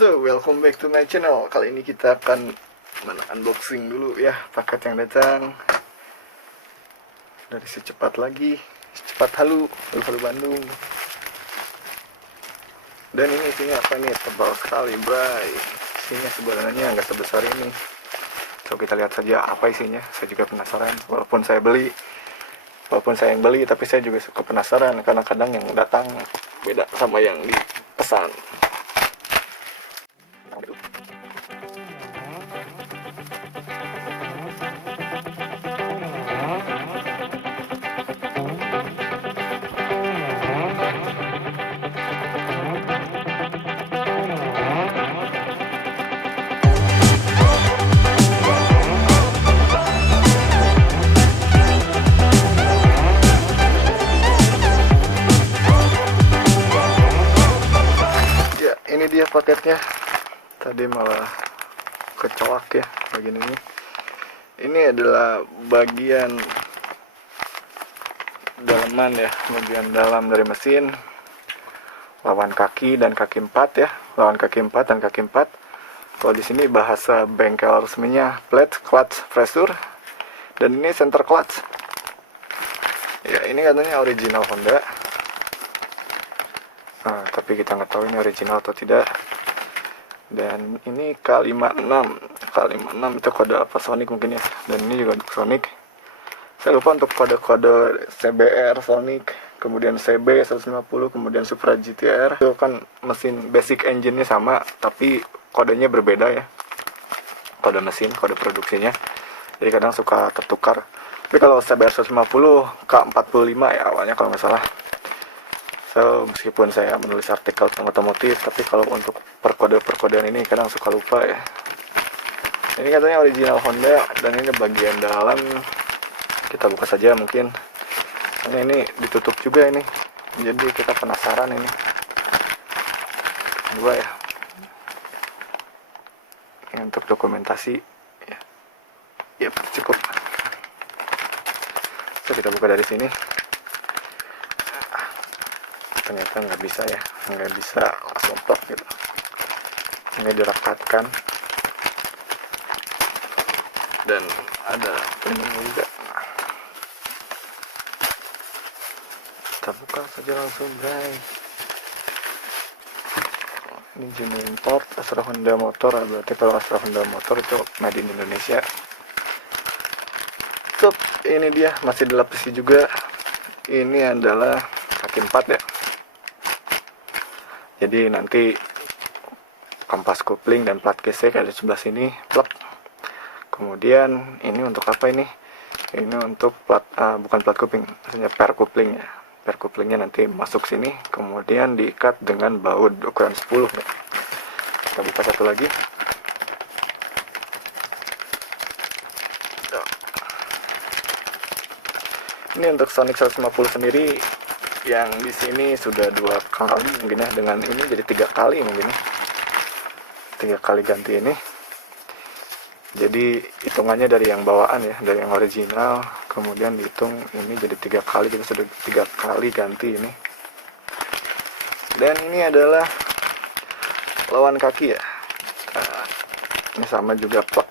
So, welcome back to my channel. Kali ini kita akan unboxing dulu ya paket yang datang dari Secepat Lagi, Secepat Halu Bandung. Dan ini isinya apa nih? Tebal sekali, bray. Isinya sebenarnya nggak sebesar ini. So, kita lihat saja apa isinya. Saya juga penasaran. Walaupun saya yang beli, tapi saya juga suka penasaran karena kadang yang datang beda sama yang dipesan. Ya, ini dia paketnya. Tadi malah kecolak ya bagian ini. Ini adalah bagian dalaman ya, bagian dalam dari mesin, lawan kaki dan kaki 4 ya, lawan kaki 4 dan kaki 4. Kalau di sini bahasa bengkel resminya plate clutch pressure, dan ini center clutch. Ya, ini katanya original Honda. Nah, tapi kita nggak tahu ini original atau tidak. Dan ini K56 itu kode Sonic mungkin ya, dan ini juga untuk Sonic. Saya lupa untuk kode-kode CBR Sonic, kemudian CB 150, kemudian Supra GTR. Itu kan mesin basic engine-nya sama, tapi kodenya berbeda ya, kode mesin, kode produksinya, jadi kadang suka tertukar. Tapi kalau CBR 150 K45 ya awalnya kalau nggak salah. So, meskipun saya menulis artikel tentang otomotif, tapi kalau untuk perkodean ini kadang suka lupa ya. Ini katanya original Honda, dan ini bagian dalam. Kita buka saja mungkin. Ini ditutup juga ini, jadi kita penasaran ini. Dua ya. Ini untuk dokumentasi. Ya, cukup. So, kita buka dari sini. Ternyata nggak bisa ya, nggak bisa langsung plug gitu. Ini direkatkan, dan ada pelindungnya juga. Kita buka saja langsung, guys. Ini jenis import Astra Honda Motor, berarti kalau Astra Honda Motor itu made in Indonesia. So, ini dia masih dilapisi juga. Ini adalah kaki 4 ya. Jadi nanti kampas kopling dan plat gesek ada di sebelah sini, plug. Kemudian ini untuk apa ini? Ini untuk plat, bukan plat kopling, maksudnya per koplingnya. Per koplingnya nanti masuk sini, kemudian diikat dengan baut ukuran 10 ya. Kita buka satu lagi. Ini untuk Sonic 150 sendiri, yang di sini sudah 2 kali mungkin ya, dengan ini jadi 3 kali mungkin ya. 3 kali ganti ini. Jadi hitungannya dari yang bawaan ya, dari yang original, kemudian dihitung ini jadi 3 kali, kita sudah 3 kali ganti ini. Dan ini adalah lawan kaki ya. Ini sama juga plug.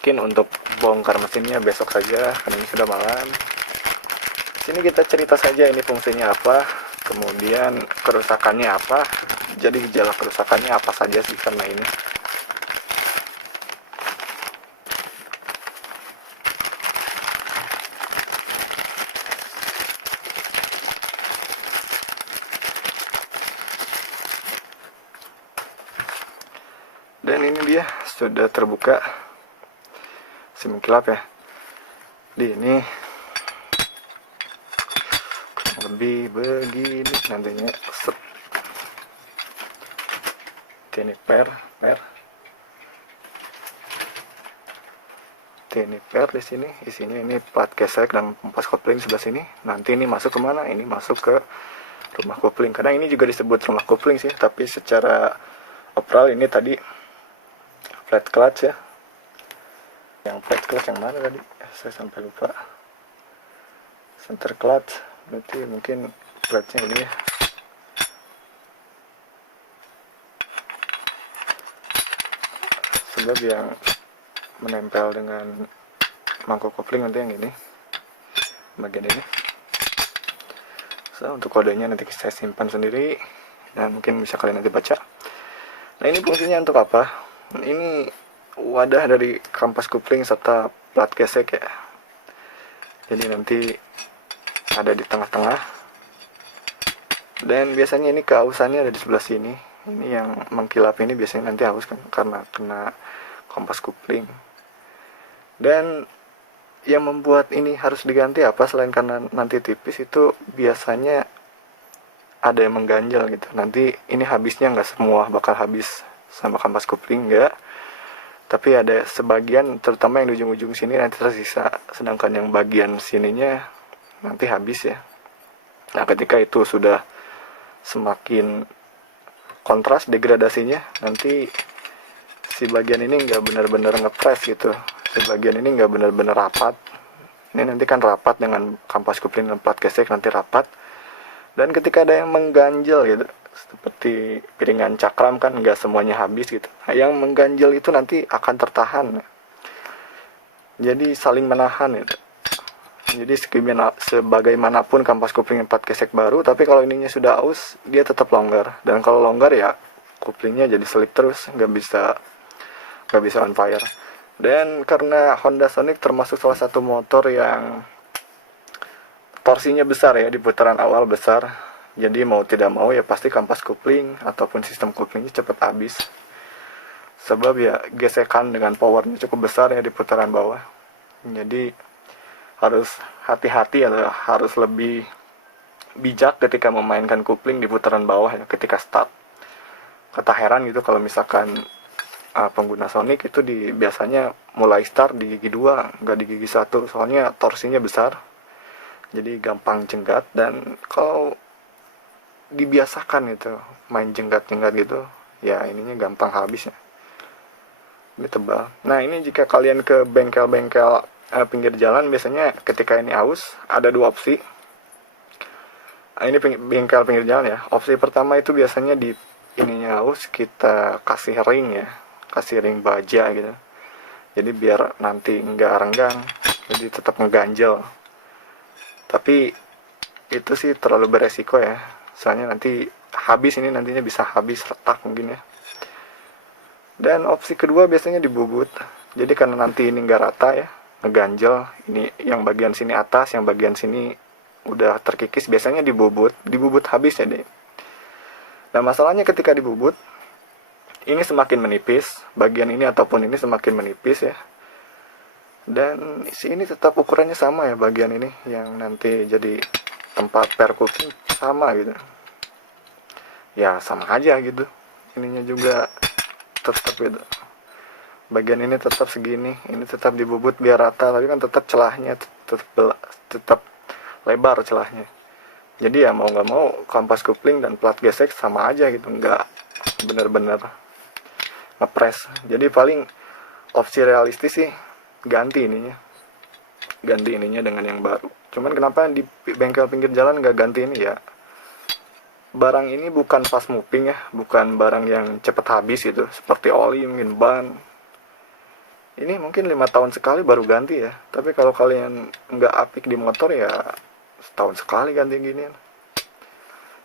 Mungkin untuk bongkar mesinnya besok saja karena ini sudah malam. Sini kita cerita saja ini fungsinya apa, kemudian kerusakannya apa, jadi gejala kerusakannya apa saja sih karena ini. Dan ini dia sudah terbuka SIM kilap ya. Di ini lebih begini nantinya. Ini per di sini, isinya ini plat gesek dan kampas kopling sebelah sini. Nanti ini masuk kemana? Ini masuk ke rumah kopling. Kadang ini juga disebut rumah kopling sih, tapi secara overall ini tadi flat clutch ya. Yang flat clutch yang mana tadi? Saya sampai lupa. Center clutch, berarti mungkin clutchnya ini ya. sebab yang menempel dengan mangkok kopling nanti yang ini, bagian ini. So, untuk kodenya nanti saya simpan sendiri dan mungkin bisa kalian nanti baca. Nah, ini fungsinya untuk apa? Ini wadah dari kampas kopling serta plat gesek ya. Jadi nanti ada di tengah-tengah. Dan biasanya ini keausannya ada di sebelah sini. Ini yang mengkilap ini biasanya nanti haus kan karena kena kampas kopling. Dan yang membuat ini harus diganti apa selain karena nanti tipis, itu biasanya ada yang mengganjal gitu. Nanti ini habisnya nggak semua bakal habis sama kampas kopling, enggak, tapi ada sebagian, terutama yang di ujung-ujung sini nanti tersisa, sedangkan yang bagian sininya nanti habis ya. Nah, ketika itu sudah semakin kontras degradasinya, nanti si bagian ini nggak benar-benar ngepres gitu, si bagian ini nggak benar-benar rapat. Ini nanti kan rapat dengan kampas kopling dan plat gesek, nanti rapat. Dan ketika ada yang mengganjal gitu, seperti piringan cakram kan nggak semuanya habis gitu. Nah, yang mengganjal itu nanti akan tertahan. Jadi saling menahan gitu. Jadi sebagaimanapun kampas kopling dan plat gesek baru, tapi kalau ininya sudah aus, dia tetap longgar. Dan kalau longgar ya koplingnya jadi selip terus, nggak bisa on fire. Dan karena Honda Sonic termasuk salah satu motor yang torsinya besar ya, di putaran awal besar, jadi mau tidak mau ya pasti kampas kopling ataupun sistem koplingnya cepat habis, sebab ya gesekan dengan powernya cukup besar ya di putaran bawah. Jadi harus hati-hati atau harus lebih bijak ketika memainkan kopling di putaran bawah ya, ketika start. Kata heran gitu kalau misalkan pengguna Sonic itu biasanya mulai start di gigi 2, nggak di gigi 1, soalnya torsinya besar, jadi gampang jenggat. Dan kalau dibiasakan itu main jenggat-jenggat gitu, ya ininya gampang habis ya, ini tebal. Nah, ini jika kalian ke bengkel-bengkel pinggir jalan, biasanya ketika ini aus ada dua opsi. Ini bengkel pinggir jalan ya. Opsi pertama itu biasanya di ininya aus kita kasih ring ya, kasih ring baja gitu, jadi biar nanti nggak renggang, jadi tetap ngeganjel. Tapi itu sih terlalu beresiko ya, soalnya nanti habis, ini nantinya bisa habis retak mungkin ya. Dan opsi kedua biasanya dibubut, jadi karena nanti ini nggak rata ya, ngeganjel, ini yang bagian sini atas, yang bagian sini udah terkikis, biasanya dibubut habis ya deh. Nah, masalahnya ketika dibubut, ini semakin menipis, bagian ini ataupun ini semakin menipis ya. Dan ini tetap ukurannya sama ya, bagian ini yang nanti jadi tempat per kopling sama gitu. Ya sama aja gitu. Ininya juga tetap gitu. Bagian ini tetap segini, ini tetap dibubut biar rata, tapi kan tetap celahnya tetap lebar celahnya. Jadi ya mau nggak mau kampas kopling dan plat gesek sama aja gitu, nggak bener-bener ngepres. Jadi paling opsi realistis sih ganti ininya dengan yang baru. Cuman kenapa di bengkel pinggir jalan nggak ganti ini ya, barang ini bukan fast moving ya, bukan barang yang cepat habis gitu, seperti oli, mungkin ban. Ini mungkin 5 tahun sekali baru ganti ya, tapi kalau kalian nggak apik di motor ya setahun sekali ganti ginian.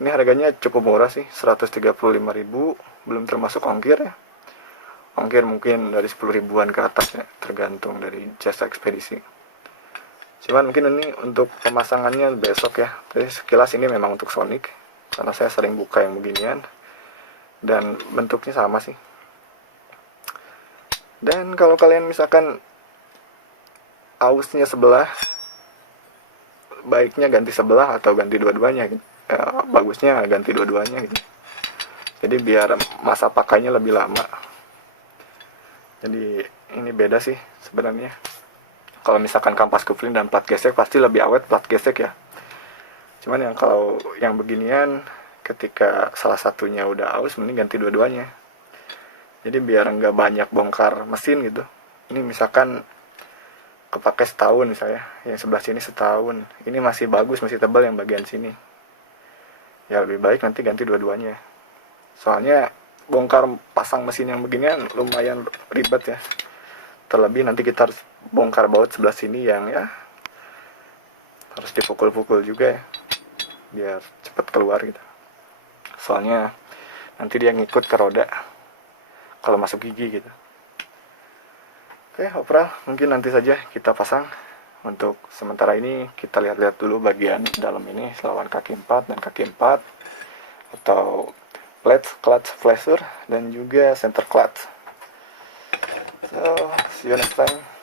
Ini harganya cukup murah sih, 135.000, belum termasuk ongkir ya. Ongkir mungkin dari 10 ribuan ke atas ya, tergantung dari jasa ekspedisi. Cuman mungkin ini untuk pemasangannya besok ya. Jadi sekilas ini memang untuk Sonic, karena saya sering buka yang beginian, dan bentuknya sama sih. Dan kalau kalian misalkan ausnya sebelah, baiknya ganti sebelah atau ganti dua-duanya gitu. Ya, bagusnya ganti dua-duanya gitu. Jadi biar masa pakainya lebih lama. Jadi ini beda sih sebenarnya. Kalau misalkan kampas kopling dan plat gesek pasti lebih awet plat gesek ya. Cuman yang kalau yang beginian, ketika salah satunya udah aus, mending ganti dua-duanya. Jadi biar nggak banyak bongkar mesin gitu. Ini misalkan kepake setahun misalnya, yang sebelah sini setahun, ini masih bagus, masih tebal yang bagian sini, ya lebih baik nanti ganti dua-duanya. Soalnya bongkar pasang mesin yang beginian lumayan ribet ya. Terlebih nanti kita harus bongkar baut sebelah sini yang ya harus dipukul-pukul juga ya, biar cepat keluar gitu. Soalnya nanti dia ngikut ke roda kalau masuk gigi gitu. Oke, Opera, mungkin nanti saja kita pasang. Untuk sementara ini kita lihat-lihat dulu bagian dalam ini, selawan kaki 4 dan kaki 4 atau clutch flasher dan juga center clutch. So, see you next time.